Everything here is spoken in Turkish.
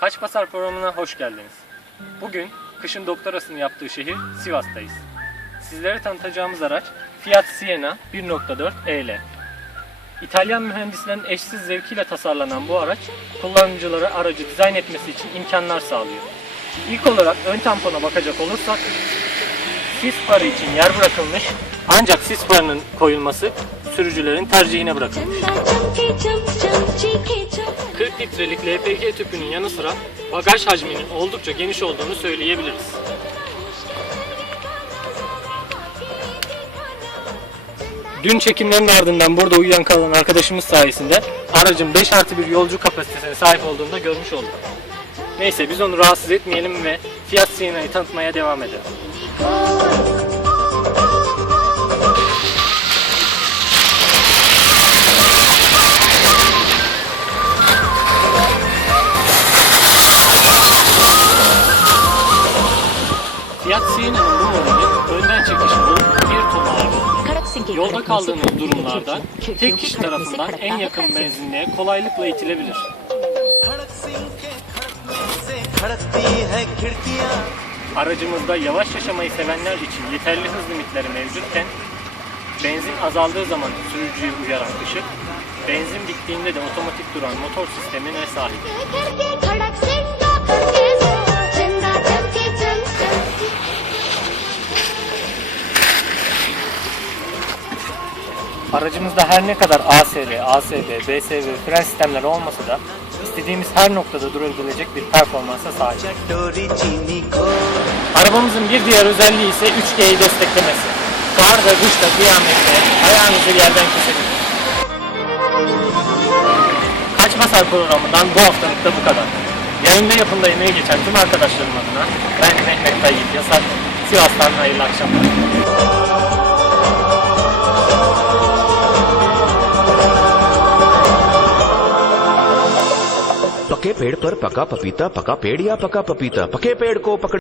Kaç Pasar programına hoş geldiniz. Bugün kışın doktorasını yaptığı şehir Sivas'tayız. Sizlere tanıtacağımız araç Fiat Siena 1.4 EL. İtalyan mühendislerin eşsiz zevkiyle tasarlanan bu araç kullanıcılara aracı dizayn etmesi için imkanlar sağlıyor. İlk olarak ön tampona bakacak olursak sis farı için yer bırakılmış ancak sis farının koyulması sürücülerin tercihine bırakılmış. Litrelik LPG tüpünün yanı sıra bagaj hacminin oldukça geniş olduğunu söyleyebiliriz. Dün çekimlerin ardından burada uyuyan kalan arkadaşımız sayesinde aracın 5 artı 1 yolcu kapasitesine sahip olduğunu da görmüş olduk. Neyse biz onu rahatsız etmeyelim ve Fiat Siena'yı tanıtmaya devam edelim. Yatsy'nin Rumeli'nin önden çekişme olup bir topa ayrıldı. Yolda kaldığınız durumlarda tek kişi tarafından en yakın benzinliğe kolaylıkla itilebilir. Aracımızda yavaş yaşamayı sevenler için yeterli hız limitleri mevcutken, benzin azaldığı zaman sürücüyü uyaran ışık, benzin bittiğinde de otomatik duran motor sistemine sahip. Aracımızda her ne kadar ASR, ASB, BSB fren sistemleri olmasa da istediğimiz her noktada durabilecek bir performansa sahip. Arabamızın bir diğer özelliği ise 3G'yi desteklemesi. Kar ve kışta kıyamette ayağınızı yerden kesebilir. Kaç Masal programından bu haftalık da bu kadar. Yayında yapımda emeği geçen tüm arkadaşlarım adına ben Mehmet Tayyip Yasar, Sivas'tan hayırlı akşamlar. पके पेड़ पर पका पपीता पका पेड़ या पका पपीता? पके पेड़ को पकड़